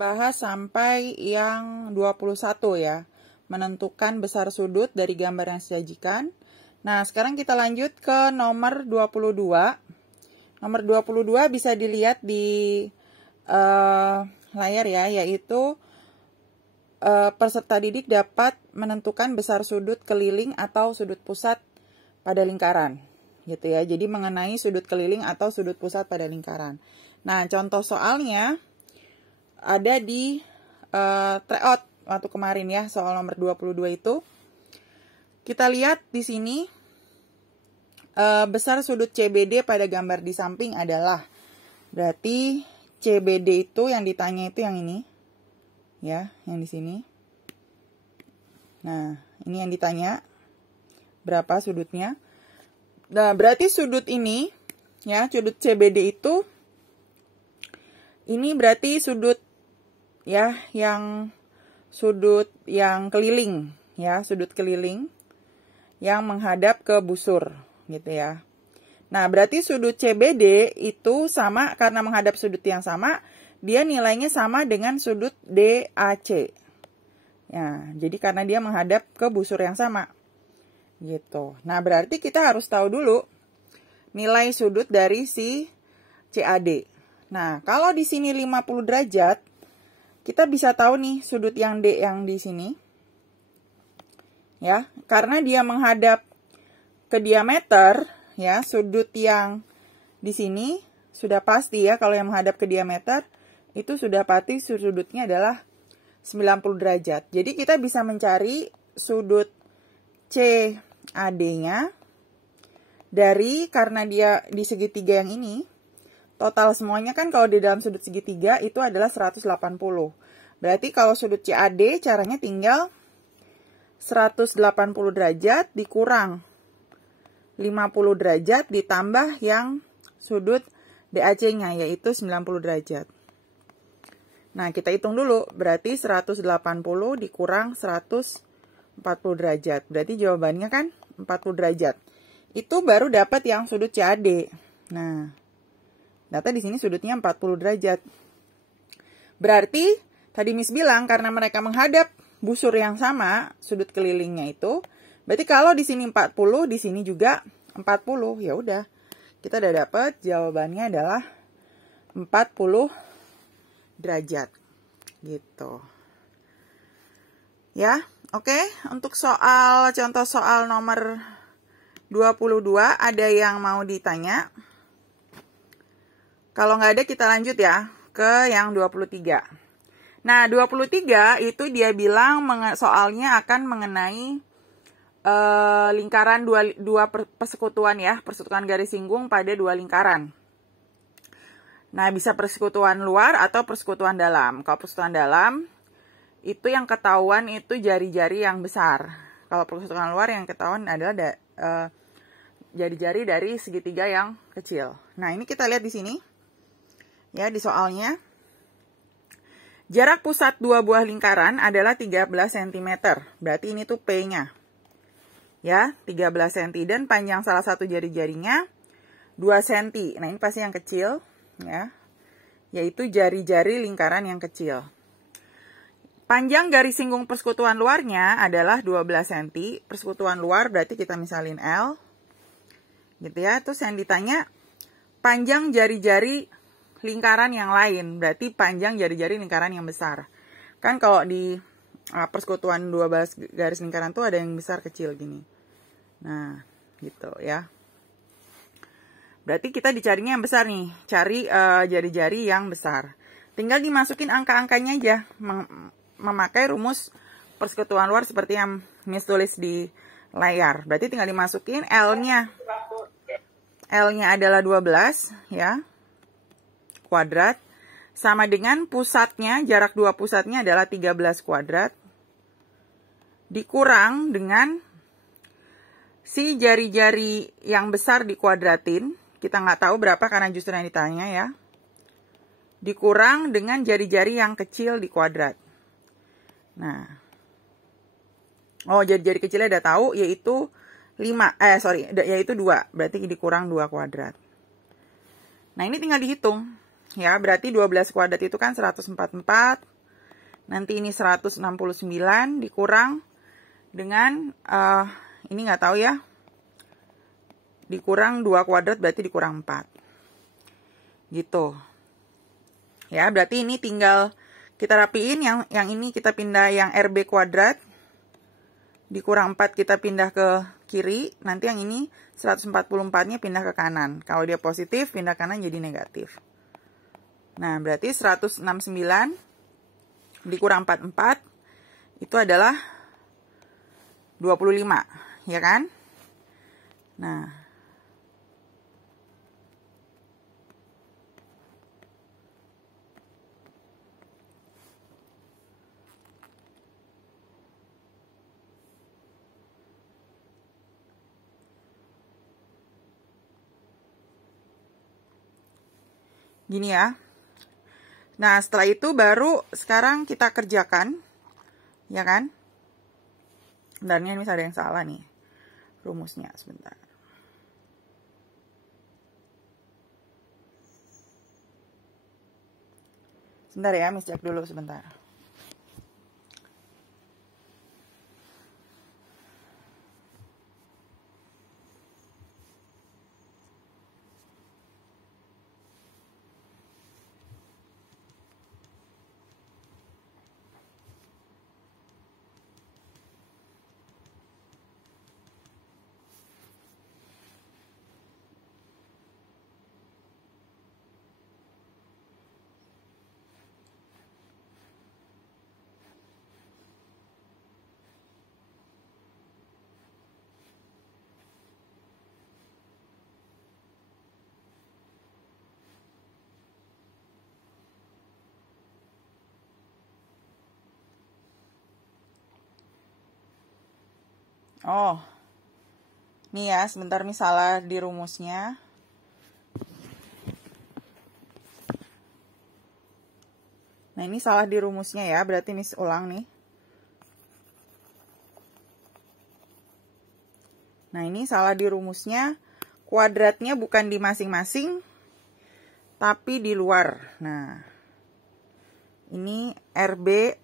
Bahas sampai yang 21 ya. Menentukan besar sudut dari gambar yang disajikan. Nah, sekarang kita lanjut ke nomor 22. Nomor 22 bisa dilihat di layar ya, yaitu peserta didik dapat menentukan besar sudut keliling atau sudut pusat pada lingkaran. Gitu ya. Jadi mengenai sudut keliling atau sudut pusat pada lingkaran. Nah, contoh soalnya ada di tryout waktu kemarin ya, soal nomor 22 itu. Kita lihat di sini besar sudut CBD pada gambar di samping adalah, berarti CBD itu yang ditanya itu yang ini. Ya, yang di sini. Nah, ini yang ditanya. Berapa sudutnya? Nah, berarti sudut ini ya, sudut CBD itu ini berarti sudut ya, yang sudut yang keliling ya, sudut keliling yang menghadap ke busur gitu ya. Nah, berarti sudut CBD itu sama karena menghadap sudut yang sama, dia nilainya sama dengan sudut DAC. Ya, jadi karena dia menghadap ke busur yang sama. Gitu. Nah, berarti kita harus tahu dulu nilai sudut dari si CAD. Nah, kalau di sini 50 derajat, kita bisa tahu nih sudut yang D yang di sini. Ya, karena dia menghadap ke diameter, ya, sudut yang di sini sudah pasti ya, kalau yang menghadap ke diameter itu sudah pasti sudutnya adalah 90 derajat. Jadi kita bisa mencari sudut CAD-nya dari, karena dia di segitiga yang ini, total semuanya kan kalau di dalam sudut segitiga itu adalah 180. Berarti kalau sudut CAD caranya tinggal 180 derajat dikurang 50 derajat ditambah yang sudut DAC-nya yaitu 90 derajat. Nah, kita hitung dulu. Berarti 180 dikurang 140 derajat. Berarti jawabannya kan 40 derajat. Itu baru dapat yang sudut CAD. Nah, data di sini sudutnya 40 derajat. Berarti tadi Miss bilang karena mereka menghadap busur yang sama, sudut kelilingnya itu, berarti kalau di sini 40, di sini juga 40. Ya udah. Kita udah dapat jawabannya adalah 40 derajat. Gitu. Ya, oke. Untuk soal, contoh soal nomor 22, ada yang mau ditanya? Kalau nggak ada, kita lanjut ya ke yang 23. Nah, 23 itu dia bilang soalnya akan mengenai lingkaran dua persekutuan ya, persekutuan garis singgung pada dua lingkaran. Nah, bisa persekutuan luar atau persekutuan dalam. Kalau persekutuan dalam, itu yang ketahuan itu jari-jari yang besar. Kalau persekutuan luar yang ketahuan adalah jari-jari dari segitiga yang kecil. Nah, ini kita lihat di sini. Ya, di soalnya. Jarak pusat dua buah lingkaran adalah 13 cm. Berarti ini tuh P-nya. Ya, 13 cm. Dan panjang salah satu jari-jarinya 2 cm. Nah, ini pasti yang kecil. Ya, yaitu jari-jari lingkaran yang kecil. Panjang garis singgung persekutuan luarnya adalah 12 cm. Persekutuan luar berarti kita misalin L. Gitu ya. Terus yang ditanya panjang jari-jari lingkaran yang lain. Berarti panjang jari-jari lingkaran yang besar. Kan kalau di persekutuan 12 garis lingkaran tuh ada yang besar kecil gini. Nah, gitu ya. Berarti kita dicarinya yang besar nih. Cari jari-jari yang besar. Tinggal dimasukin angka-angkanya aja. Memakai rumus persekutuan luar seperti yang Miss tulis di layar. Berarti tinggal dimasukin L-nya. L-nya adalah 12 ya. Kuadrat. Sama dengan pusatnya, jarak dua pusatnya adalah 13 kuadrat. Dikurang dengan si jari-jari yang besar dikuadratin. Kita nggak tahu berapa karena justru yang ditanya ya. Dikurang dengan jari-jari yang kecil dikuadrat. Nah. Oh, jari-jari kecilnya udah tahu, yaitu 2. Berarti dikurang 2 kuadrat. Nah, ini tinggal dihitung. Ya, berarti 12 kuadrat itu kan 144. Nanti ini 169 dikurang dengan, ini nggak tahu ya. Dikurang 2 kuadrat berarti dikurang 4. Gitu. Ya, berarti ini tinggal kita rapiin. Yang ini kita pindah yang RB kuadrat. Dikurang 4 kita pindah ke kiri. Nanti yang ini 144-nya pindah ke kanan. Kalau dia positif, pindah kanan jadi negatif. Nah, berarti 169 dikurang 44 itu adalah 25, ya kan? Nah, gini ya. Nah, setelah itu baru sekarang kita kerjakan, ya kan? Sebenarnya ini ada yang salah nih, rumusnya, sebentar. Sebentar ya, Miss cek dulu sebentar. Oh, nih ya, sebentar nih salah di rumusnya. Nah, ini salah di rumusnya ya, berarti Miss ulang nih. Nah, ini salah di rumusnya, kuadratnya bukan di masing-masing, tapi di luar. Nah, ini RB,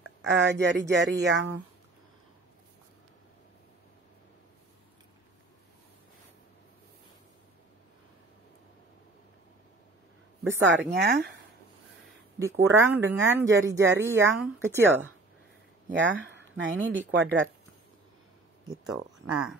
jari-jari yang besarnya dikurang dengan jari-jari yang kecil. Ya. Nah, ini di kuadrat. Gitu. Nah,